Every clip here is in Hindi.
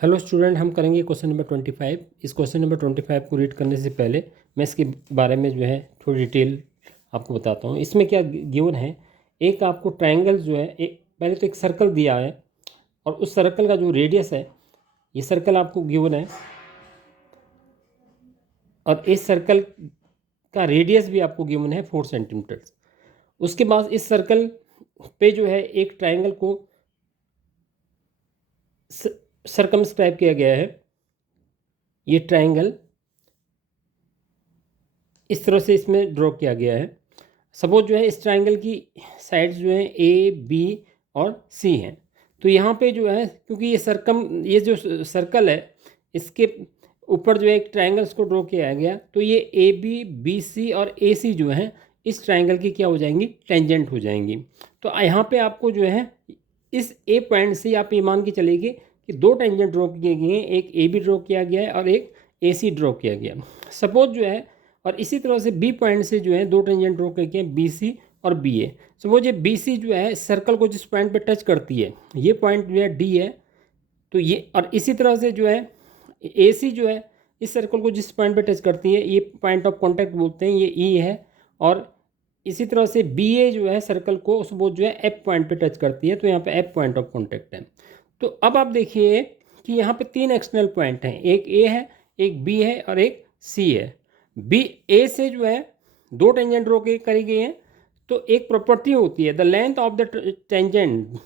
हेलो स्टूडेंट, हम करेंगे क्वेश्चन नंबर 25। इस क्वेश्चन नंबर 25 को रीड करने से पहले मैं इसके बारे में जो है थोड़ी डिटेल आपको बताता हूँ। इसमें क्या गिवन है, एक आपको ट्रायंगल जो है, एक पहले तो एक सर्कल दिया है और उस सर्कल का जो रेडियस है, ये सर्कल आपको गिवन है और इस सर्कल का रेडियस भी आपको गिवन है 4 सेंटीमीटर। उसके बाद इस सर्कल पे जो है एक ट्रायंगल को सर्कमस्क्राइब किया गया है। ये ट्रायंगल इस तरह से इसमें ड्रॉ किया गया है। सपोज जो है इस ट्रायंगल की साइड्स जो है ए, बी और सी हैं। तो यहाँ पे जो है, क्योंकि ये जो सर्कल है, इसके ऊपर जो है एक ट्रायंगल्स को ड्रॉ किया गया, तो ये ए बी, बी सी और ए सी जो है इस ट्रायंगल की क्या हो जाएंगी, टेंजेंट हो जाएंगी। तो यहाँ पे आपको जो है इस ए पॉइंट से आप ये मान के चलेंगे कि दो टेंजेंट ड्रॉ किए गए हैं, एक ए बी ड्रॉ किया गया है और एक ए सी ड्रॉ किया गया। सपोज जो है, और इसी तरह से बी पॉइंट से जो है दो टेंजेंट ड्रॉ करके बी सी और बी ए। सपोज ये बी सी जो है सर्कल को जिस पॉइंट पे टच करती है, ये पॉइंट जो है डी है, तो ये, और इसी तरह से जो है ए सी जो है इस सर्कल को जिस पॉइंट पे टच करती है, ये पॉइंट ऑफ कॉन्टैक्ट बोलते हैं, ये ई है। और इसी तरह से बी ए जो है सर्कल को सपोज जो है एफ पॉइंट पे टच करती है, तो यहाँ पे एफ पॉइंट ऑफ कॉन्टैक्ट है। तो अब आप देखिए कि यहाँ पे तीन एक्सटर्नल पॉइंट हैं, एक ए है, एक बी है और एक सी है। बी ए से जो है दो टेंजेंट ड्रॉ करी गई हैं। तो एक प्रॉपर्टी होती है, the length of the tangent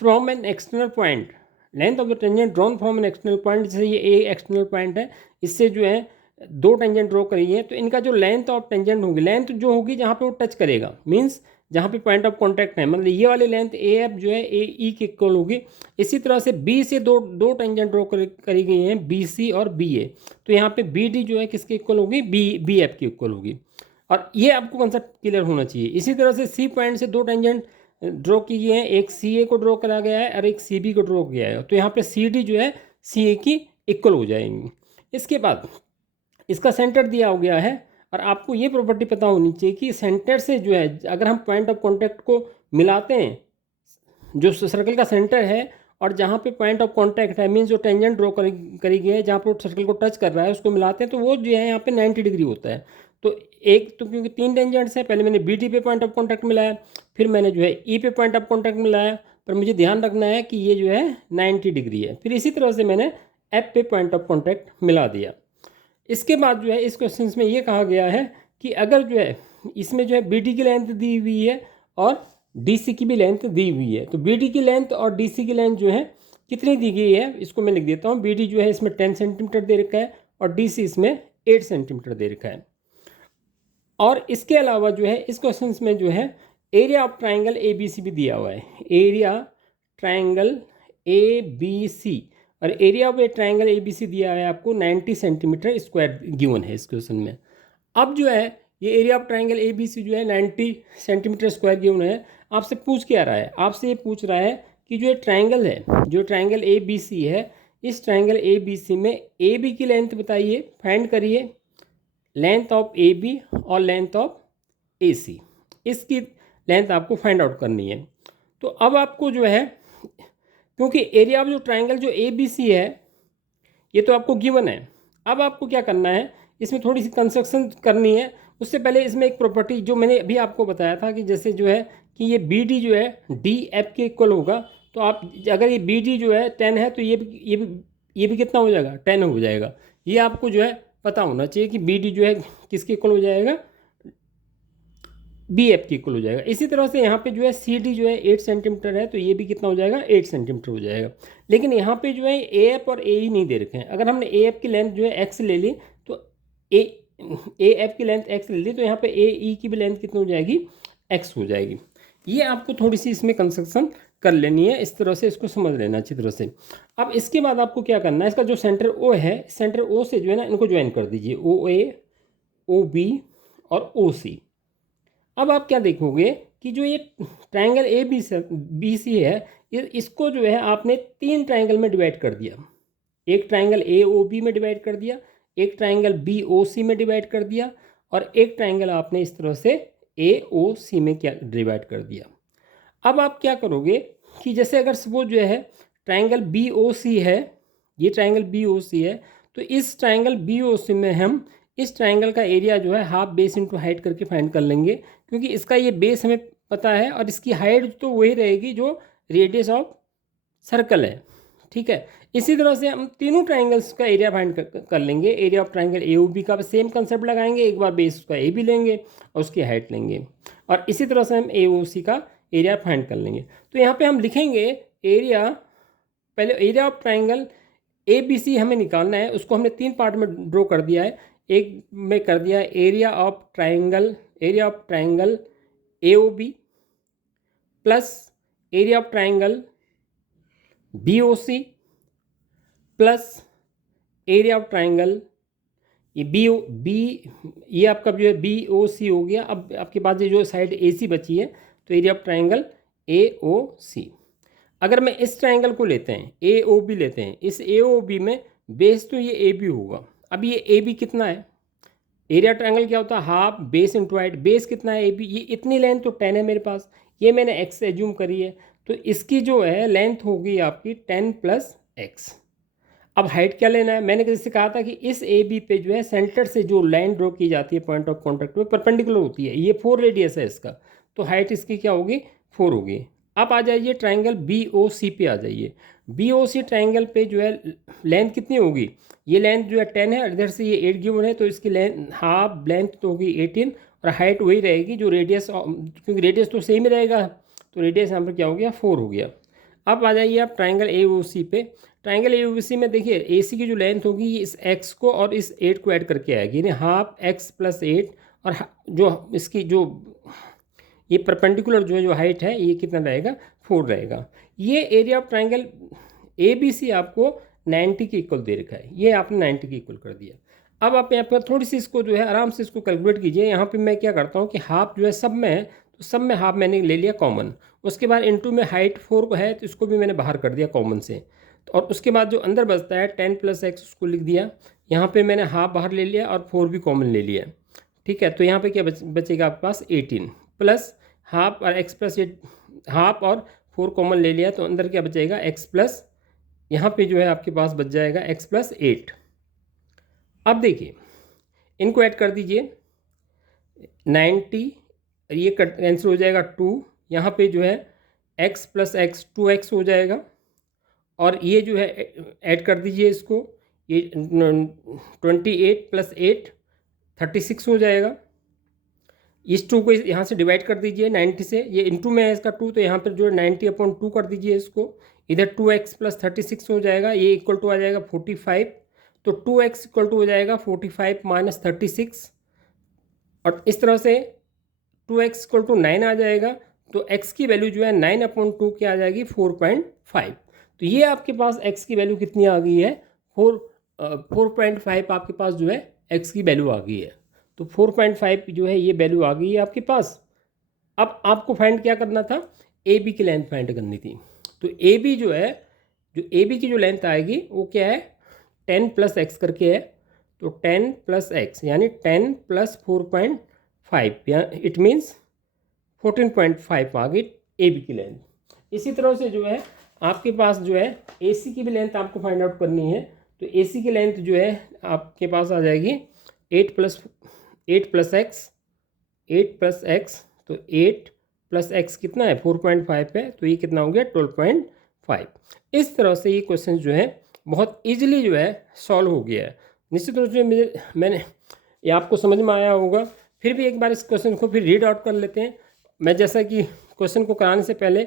from an external point, length of the tangent drawn from an external point. जैसे ये ए एक्सटर्नल पॉइंट है, इससे जो है दो टेंजेंट ड्रॉ करी है, तो इनका जो लेंथ ऑफ टेंजेंट होगी, लेंथ जो होगी जहाँ पे वो टच करेगा, मीन्स जहाँ पे पॉइंट ऑफ कॉन्टैक्ट है, मतलब ये वाली लेंथ ए एफ जो है ए ई के इक्वल होगी। इसी तरह से बी से दो दो टेंजेंट ड्रॉ करी गई हैं, बी सी और बी ए, तो यहाँ पे बी डी जो है किसके इक्वल होगी, बी एफ के इक्वल होगी। और ये आपको कंसेप्ट क्लियर होना चाहिए। इसी तरह से सी पॉइंट से दो टेंजेंट ड्रॉ की गई हैं, एक सी ए को ड्रॉ करा गया है और एक सी बी को ड्रॉ किया है, तो यहाँ पे सी डी जो है सी ए की इक्वल हो जाएंगी। इसके बाद इसका सेंटर दिया हो गया है, और आपको ये प्रॉपर्टी पता होनी चाहिए कि सेंटर से जो है अगर हम पॉइंट ऑफ कॉन्टैक्ट को मिलाते हैं, जो सर्कल का सेंटर है और जहाँ पे पॉइंट ऑफ कॉन्टैक्ट है, मीन्स जो टेंजेंट ड्रॉ करी गई है जहाँ पर सर्कल को टच कर रहा है, उसको मिलाते हैं, तो वो जो है यहाँ पे 90 डिग्री होता है। तो एक तो क्योंकि तीन टेंजेंट्स हैं, पहले मैंने बी डी पे पॉइंट ऑफ कॉन्टैक्ट मिलाया, फिर मैंने जो है ई पे पॉइंट ऑफ कॉन्टैक्ट मिलाया, पर मुझे ध्यान रखना है कि ये जो है 90 डिग्री है। फिर इसी तरह से मैंने एफ पे पॉइंट ऑफ कॉन्टैक्ट मिला दिया। इसके बाद जो है इस क्वेश्चन में ये कहा गया है कि अगर जो है इसमें जो है बी डी की लेंथ दी हुई है और डी सी की भी लेंथ दी हुई है, तो बी डी की लेंथ और डी सी की लेंथ जो है कितनी दी गई है, इसको मैं लिख देता हूँ। बी डी जो है इसमें 10 सेंटीमीटर दे रखा है और डी सी इसमें 8 सेंटीमीटर दे रखा है। और इसके अलावा जो है इस क्वेश्चन में जो है area of triangle A B C भी दिया हुआ है, area triangle A B C, और area of a triangle A B C दिया है आपको 90 सेंटीमीटर स्क्वायर गिवन है इस क्वेश्चन में। अब जो है ये area of triangle A B C जो है 90 सेंटीमीटर स्क्वायर गिवन है। आपसे पूछ क्या रहा है, आपसे ये पूछ रहा है कि जो ये ट्राइंगल है, जो ट्राइंगल ए बी सी है, इस ट्राइंगल ए बी सी में ए बी की लेंथ बताइए, फाइंड करिए, लेंथ ऑफ ए बी और लेंथ ऑफ ए सी, इसकी लेंथ आपको फाइंड आउट करनी है। तो अब आपको जो है, क्योंकि एरिया ऑफ जो ट्राइंगल जो ए बी सी है ये तो आपको गिवन है, अब आपको क्या करना है, इसमें थोड़ी सी कंस्ट्रक्शन करनी है। उससे पहले इसमें एक प्रॉपर्टी जो मैंने अभी आपको बताया था कि जैसे जो है कि ये बी डी जो है डी एफ के इक्वल होगा, तो आप अगर ये बी डी जो है 10 है, तो ये भी कितना हो जाएगा, 10 हो जाएगा। ये आपको जो है पता होना चाहिए कि बी डी जो है किसके इक्वल हो जाएगा, बी एफ के इक्वल हो जाएगा। इसी तरह से यहाँ पे जो है सी डी जो है 8 सेंटीमीटर है, तो ये भी कितना हो जाएगा, 8 सेंटीमीटर हो जाएगा। लेकिन यहाँ पे जो है ए एफ और ए ई नहीं दे रखे हैं। अगर हमने ए एफ की लेंथ जो है एक्स ले ली, तो ए एफ की लेंथ एक्स ले ली, तो यहाँ पे ए ई की भी लेंथ कितनी हो जाएगी, एक्स हो जाएगी। ये आपको थोड़ी सी इसमें कंस्ट्रक्शन कर लेनी है, इस तरह से इसको समझ लेना अच्छी तरह से। अब इसके बाद आपको क्या करना है, इसका जो सेंटर ओ है, सेंटर ओ से जो है ना इनको ज्वाइन कर दीजिए, ओ ए, ओ बी और ओ सी। अब आप क्या देखोगे कि जो ये ट्रायंगल ए बी सी है, इसको जो है आपने तीन ट्रायंगल में डिवाइड कर दिया। एक ट्रायंगल ए ओ बी में डिवाइड कर दिया, एक ट्रायंगल बी ओ सी में डिवाइड कर दिया, और एक ट्रायंगल आपने इस तरह से ए ओ सी में क्या डिवाइड कर दिया। अब आप क्या करोगे कि जैसे अगर सपोज जो है ट्रायंगल बी ओ सी है, ये ट्राइंगल बी ओ सी है, तो इस ट्राइंगल बी ओ सी में हम इस ट्राइंगल का एरिया जो है हाफ बेस इंटू हाइट करके फाइंड कर लेंगे, क्योंकि इसका ये बेस हमें पता है और इसकी हाइट तो वही रहेगी जो रेडियस ऑफ सर्कल है। ठीक है, इसी तरह से हम तीनों ट्राइंगल्स का एरिया फाइंड कर लेंगे। Area of triangle A B का सेम कंसेप्ट लगाएंगे, एक बार बेस उसका ए बी लेंगे और उसकी हाइट लेंगे, और इसी तरह से हम ए ओ सी का एरिया फाइंड कर लेंगे। तो यहाँ पे हम लिखेंगे एरिया, पहले area of triangle A B C हमें निकालना है, उसको हमने 3 पार्ट में ड्रॉ कर दिया है। एक में कर दिया area of triangle A O B plus area of triangle B O C plus area of triangle ये आपका जो है बी ओ सी हो गया। अब आपके पास ये जो साइड ए सी बची है, तो एरिया ऑफ ट्राइंगल ए ओ सी। अगर मैं इस ट्राइंगल को लेते हैं, ए ओ बी लेते हैं, इस ए ओ बी में बेस तो ये ए बी होगा। अब ये ए बी कितना है, एरिया ट्राइंगल क्या होता है, half base into height. Base कितना है ए बी, ये इतनी लेंथ तो 10 है मेरे पास, ये मैंने एक्स एज्यूम करी है, तो इसकी जो है लेंथ होगी आपकी 10 प्लस एक्स। अब हाइट क्या लेना है, मैंने जैसे कहा था कि इस ए बी पे जो है सेंटर से जो लाइन ड्रॉ की जाती है पॉइंट ऑफ कॉन्टैक्ट में परपेंडिकुलर होती है, ये 4 रेडियस है इसका, तो हाइट इसकी क्या होगी 4 होगी। अब आ जाइए ट्राइंगल बी ओ सी पे आ जाइए। बी ओ सी ट्राइंगल पे जो है लेंथ कितनी होगी, ये लेंथ जो है 10 है, इधर से ये 8 गिवन है, तो इसकी लेंथ हाफ लेंथ तो होगी 18 और हाइट वही रहेगी जो रेडियस, क्योंकि रेडियस तो सेम ही रहेगा, तो रेडियस यहाँ पर क्या हो गया 4 हो गया। अब आ जाइए आप ट्राइंगल ए ओ सी पे। ट्राइंगल ए ओ सी में देखिए ए सी की जो लेंथ होगी ये इस एक्स को और इस 8 को ऐड करके आएगी, यानी हाफ एक्स प्लस 8, और जो इसकी जो ये परपेंडिकुलर जो हाइट है ये कितना रहेगा 4 रहेगा। ये area of triangle A B C आपको 90 के इक्वल दे रखा है, ये आपने 90 के इक्वल कर दिया। अब आप यहाँ पर थोड़ी सी इसको जो है आराम से इसको कैलकुलेट कीजिए। यहाँ पे मैं क्या करता हूँ कि हाफ जो है सब में है, तो सब में हाफ मैंने ले लिया कॉमन, उसके बाद इनटू में हाइट 4 को है तो इसको भी मैंने बाहर कर दिया कॉमन से, और उसके बाद जो अंदर बचता है 10 प्लस एक्स उसको लिख दिया। यहाँ पे मैंने हाफ बाहर ले लिया और 4 भी कॉमन ले लिया। ठीक है, तो यहाँ पे क्या बचेगा आपके पास 18 प्लस हाफ और एक्स प्लस 8, हाफ और 4 कॉमन ले लिया, तो अंदर क्या बचेगा एक्स प्लस, यहाँ पे जो है आपके पास बच जाएगा एक्स प्लस 8। अब देखिए इनको ऐड कर दीजिए, 90 ये कैंसिल हो जाएगा 2, यहाँ पे जो है x प्लस एक्स 2x हो जाएगा, और ये जो है ऐड कर दीजिए इसको, ये 28 प्लस 8 36 हो जाएगा। इस 2 को यहाँ से डिवाइड कर दीजिए 90 से, ये इनटू में है इसका 2, तो यहाँ पर जो है 90/2 कर दीजिए इसको, इधर 2x प्लस 36 हो जाएगा, ये इक्वल टू आ जाएगा 45, तो 2x इक्वल टू हो जाएगा 45 माइनस 36, और इस तरह से 2x इक्वल टू 9 आ जाएगा, तो x की वैल्यू जो है 9/2 की आ जाएगी 4.5। तो ये आपके पास x की वैल्यू कितनी आ गई है 4.5 आपके पास जो है x की वैल्यू आ गई है। तो 4.5 जो है ये वैल्यू आ गई है आपके पास। अब आपको फाइंड क्या करना था, ए बी की लेंथ फाइंड करनी थी। तो ए बी जो है, जो ए बी की जो लेंथ आएगी वो क्या है 10 प्लस एक्स करके है, तो 10 प्लस एक्स यानी 10 प्लस 4.5 या इट मीन्स 14.5 आ गई ए बी की लेंथ। इसी तरह से जो है आपके पास जो है ए सी की भी लेंथ आपको फाइंड आउट करनी है, तो ए सी की लेंथ जो है आपके पास आ जाएगी 8 प्लस एक्स, तो 8 प्लस एक्स कितना है 4.5 है, तो ये कितना हो गया 12.5। इस तरह से ये क्वेश्चन जो है बहुत इजीली जो है सॉल्व हो गया है। निश्चित रूप से मैंने ये आपको समझ में आया होगा। फिर भी एक बार इस क्वेश्चन को फिर रीड आउट कर लेते हैं। मैं जैसा कि क्वेश्चन को कराने से पहले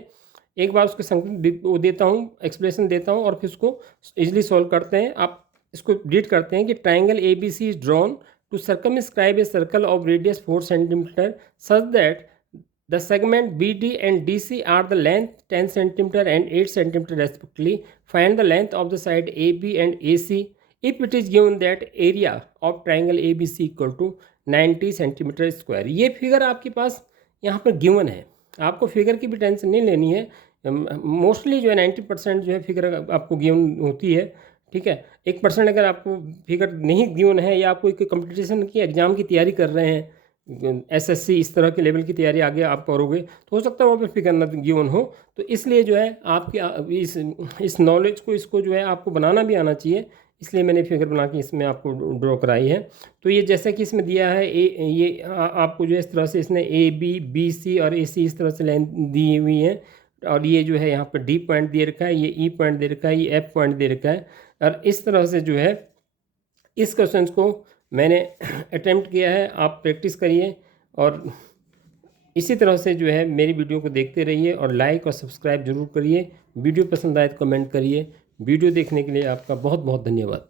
एक बार उसके संकेत देता हूँ, एक्सप्लेनेशन देता हूँ, और फिर उसको इजीली सॉल्व करते हैं। आप इसको रीड करते हैं कि triangle A B C is drawn to circumscribe a circle of radius 4 centimetre such that the segment BD and DC are the length 10 cm and 8 cm respectively. Find the length of the side AB and AC if it is given that area of triangle ABC equal to 90 cm square. ये फिगर आपके पास यहाँ पर गिवन है, आपको फिगर की भी टेंशन नहीं लेनी है। मोस्टली जो है 90% जो है फिगर आपको गिवन होती है। ठीक है, 1% अगर आपको फिगर नहीं गिवन है या आप कोई कंपटीशन की एग्ज़ाम की तैयारी कर रहे हैं एसएससी इस तरह के लेवल की तैयारी आगे आप करोगे तो हो सकता है वहाँ पे फिगर न गिवन हो। तो इसलिए जो है आपके इस नॉलेज को, इसको जो है आपको बनाना भी आना चाहिए, इसलिए मैंने फिगर बना के इसमें आपको ड्रॉ कराई है। तो ये जैसा कि इसमें दिया है ये आपको जो है इस तरह से इसने ABC और AC इस तरह से लाइन दी हुई है, और ये जो है यहाँ पर D पॉइंट दे रखा है, ये E पॉइंट दे रखा है, ये F पॉइंट दे रखा है। और इस तरह से जो है इस क्वेश्चन को मैंने अटेम्प्ट किया है। आप प्रैक्टिस करिए और इसी तरह से जो है मेरी वीडियो को देखते रहिए और लाइक और सब्सक्राइब जरूर करिए। वीडियो पसंद आए तो कमेंट करिए। वीडियो देखने के लिए आपका बहुत बहुत धन्यवाद।